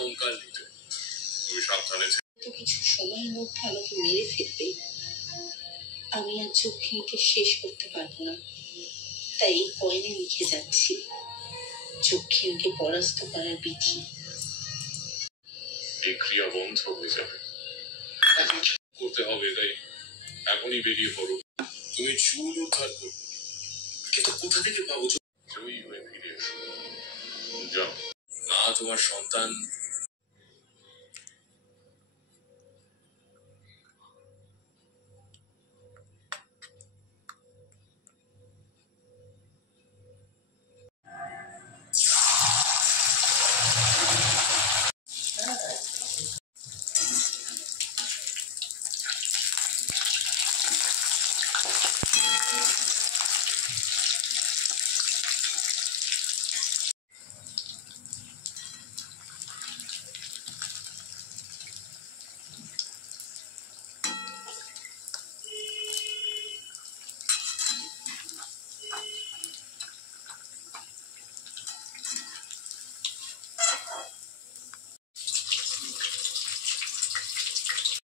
কঙ্কাল নিতে। তুমি সাবধানে তো কিছু সময়ের মধ্যে আমাকে মেরে ফেলবে, আমি আর যক্ষিণীকে শেষ করতে পারবো না। তাই এই কয়েনে লিখে যাচ্ছি যক্ষিণীকে পরাস্ত করার বিধি। এই ক্রিয়া বন্ধ হয়ে যাবে, করতে হবে। তাই এখনই বেরিয়ে পড়ো। তুমি চুল উদ্ধার করবে, কিন্তু কোথা থেকে পাবো? জয়ী হয়ে ফিরে এসো। যাও, মা তোমার সন্তান